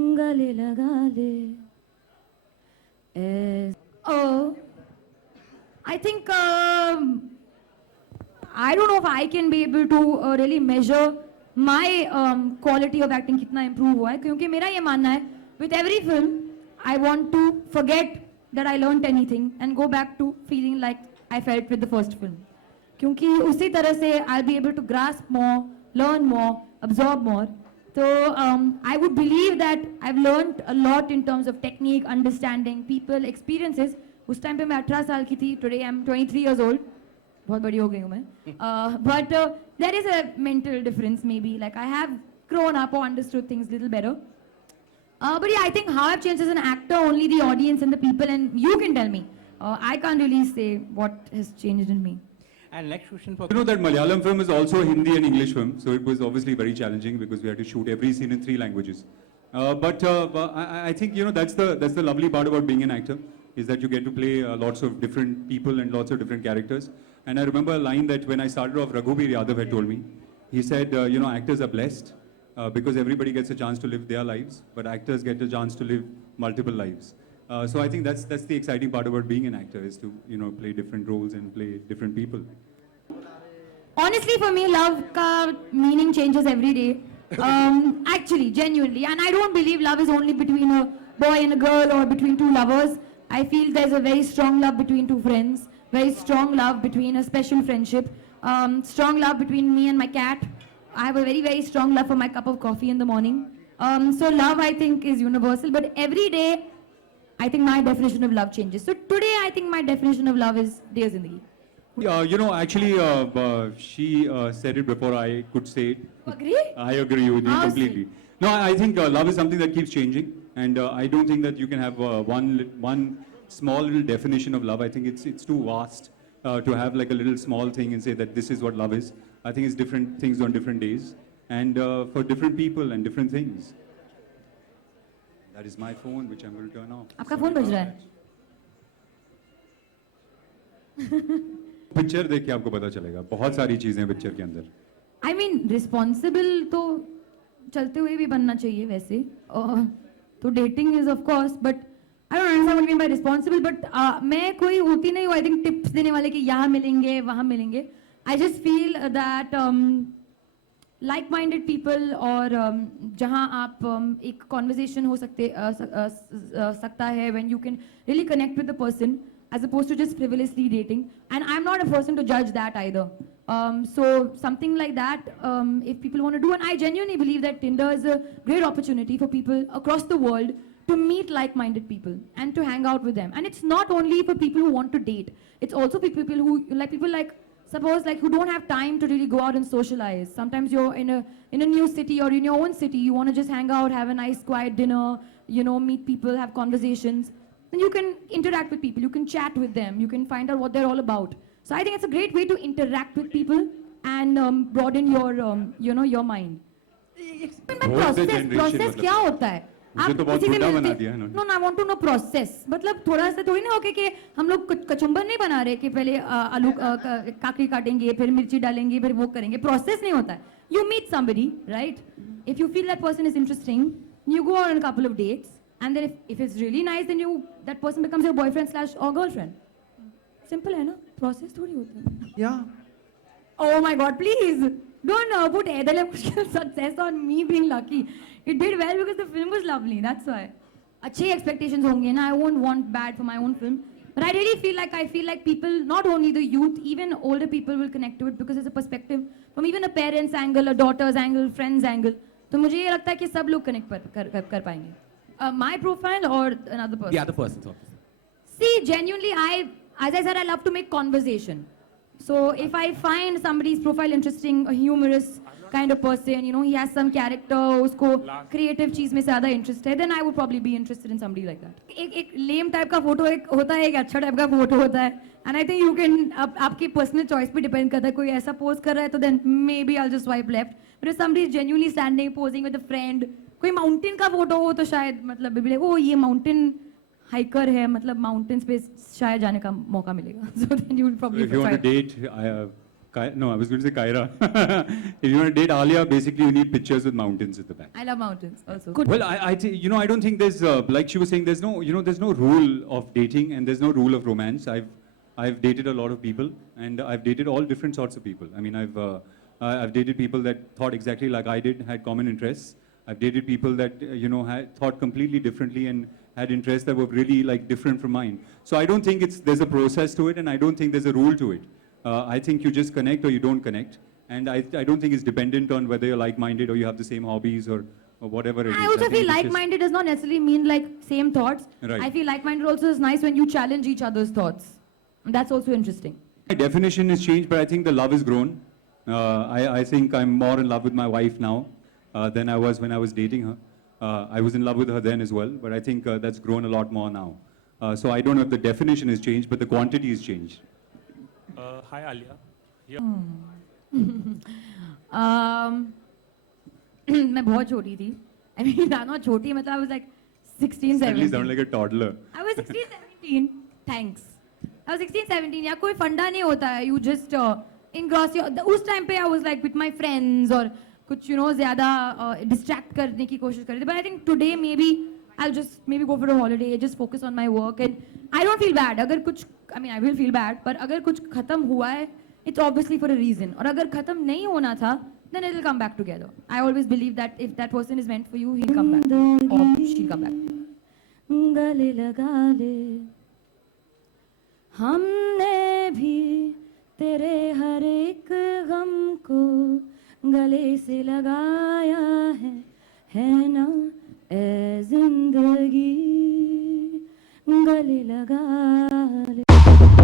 गले लगा ले oh, I think I don't know if I can be able to really measure my quality of acting कितना improve हुआ है क्योंकि मेरा ये मानना है with every film I want to forget that I learned anything and go back to feeling like I felt with the first film क्योंकि उसी तरह से I'll be able to grasp more, learn more, absorb more. So I would believe that I've learned a lot in terms of technique, understanding, people, experiences. उस time पे मैं 18 साल की थी. Today I'm 23 years old. बहुत बड़ी हो गई हूँ मैं. But there is a mental difference maybe. Like I have grown up or understood things a little better. But yeah, I think how I've changed as an actor, only the audience and the people, and you can tell me. I can't really say what has changed in me. And next question for... You know that Malayalam film is also a Hindi and English film, so it was obviously very challenging because we had to shoot every scene in 3 languages. But I think, you know, that's the lovely part about being an actor, is that you get to play lots of different people and lots of different characters. And I remember a line that when I started off, Raghubir Yadav had told me. He said, you know, actors are blessed because everybody gets a chance to live their lives, but actors get a chance to live multiple lives. So I think that's the exciting part about being an actor, is to, you know, play different roles and play different people. Honestly, for me, love ka meaning changes every day. Actually, genuinely. And I don't believe love is only between a boy and a girl or between 2 lovers. I feel there's a very strong love between 2 friends, very strong love between a special friendship, strong love between me and my cat. I have a very, very strong love for my cup of coffee in the morning. So love, I think, is universal. But every day, I think my definition of love changes. So today, I think my definition of love is Dear Zindagi. You know, actually, she said it before I could say it. You agree? I agree with you How completely. sweet. No, I think love is something that keeps changing, and I don't think that you can have one small little definition of love. I think it's too vast to have like a little small thing and say that this is what love is. I think it's different things on different days, and for different people and different things. That is my phone, which I'm going to turn off. आपका phone बज रहा है. Picture देख के आपको पता चलेगा. बहुत सारी चीजें हैं पिक्चर के अंदर. I mean, responsible तो चलते हुए भी बनना चाहिए वैसे. तो dating is of course, but I don't understand what you mean by responsible. But मैं कोई होती नहीं हूँ. I think tips देने वाले कि यहाँ मिलेंगे, वहाँ मिलेंगे. I just feel that like-minded people और जहाँ आप एक conversation हो सकता है when you can really connect with the person as opposed to just frivolously dating. And I'm not a person to judge that either. So something like that, if people want to do, and I genuinely believe that Tinder is a great opportunity for people across the world to meet like-minded people and to hang out with them. And it's not only for people who want to date. It's also for people who suppose who don't have time to really go out and socialize. Sometimes you're in a new city or in your own city, you want to just hang out, have a nice quiet dinner, you know, meet people, have conversations. Then you can interact with people, you can chat with them, you can find out what they're all about. So I think it's a great way to interact with people and broaden your, you know, your mind. Process क्या होता है? मुझे तो बहुत बुढ़ा बना दिया है. No, I want to know process. मतलब थोड़ा सा थोड़ी ना होके कि हम लोग कचुम्बर नहीं बना रहे कि पहले आलू काकड़ी काटेंगे, फिर मिर्ची डालेंगे, फिर वो करेंगे. Process नहीं होता है. You meet somebody, right? If you feel that person is interesting, you go on a couple of dates. And then if it's really nice, then that person becomes your boyfriend / or girlfriend. Simple है ना? Process थोड़ी होता है. Yeah. Oh my God, please don't put Edale Mushkil success on me being lucky. It did well because the film was lovely. That's why. अच्छे expectations होंगे ना. I won't want bad for my own film. But I really feel like people, not only the youth, even older people will connect to it because it's a perspective from even a parent's angle, a daughter's angle, friend's angle. तो मुझे ये लगता है कि सब लोग connect कर पाएंगे. My profile or another person? The other person. See, genuinely, as I said, I love to make conversation. So if I find somebody's profile interesting, a humorous kind of person, you know, he has some character, usko creative चीज में ज़्यादा interest है, then I would probably be interested in somebody like that. एक lame type का photo होता है, एक अच्छा type का photo होता है, and I think you can आपकी personal choice पे depend करता है. कोई ऐसा pose कर रहा है तो then maybe I'll just swipe left. But if somebody is genuinely standing, posing with a friend, कोई mountain का photo हो तो शायद मतलब भी ओ ये mountain hiker है, मतलब mountains पे शायद जाने का मौका मिलेगा. So then you will probably. So if you want to date, No, I was going to say Kyra. If you want to date Alia, basically you need pictures with mountains at the back. I love mountains also. Well, I don't think there's, like she was saying, there's no rule of dating and there's no rule of romance. I've dated a lot of people and I've dated all different sorts of people. I mean, I've dated people that thought exactly like I did, had common interests. I've dated people that, had thought completely differently and had interests that were really like different from mine. So I don't think there's a process to it and I don't think there's a rule to it. I think you just connect or you don't connect. And I don't think it's dependent on whether you're like-minded or you have the same hobbies or whatever it is. I also think feel it's just- like-minded does not necessarily mean like same thoughts. Right. I feel like-minded also is nice when you challenge each other's thoughts. That's also interesting. My definition has changed, but I think the love has grown. I think I'm more in love with my wife now than I was when I was dating her. I was in love with her then as well, but I think that's grown a lot more now. So I don't know if the definition has changed, but the quantity has changed. Hi, Alia. Here. मैं बहुत छोटी थी. I mean, not छोटी, मतलब I was like 16, Suddenly 17. sound like a toddler. I was 16, 17. Thanks. I was 16, 17. या कोई फंडा नहीं होता है. You just engross your. उस time पे I was like with my friends और कुछ ज़्यादा distract करने की कोशिश कर रही थी. But I think today maybe I'll just maybe go for a holiday, just focus on my work and I don't feel bad. अगर कुछ, I mean I will feel bad, but अगर कुछ खत्म हुआ है, it's obviously for a reason. और अगर खत्म नहीं होना था, then it'll come back together. I always believe that if that person is meant for you, he'll come back or she'll come back. गले लगा ले, हमने भी तेरे हर एक गम को गले से लगाया है ना ए जिंदगी गले लगा ले.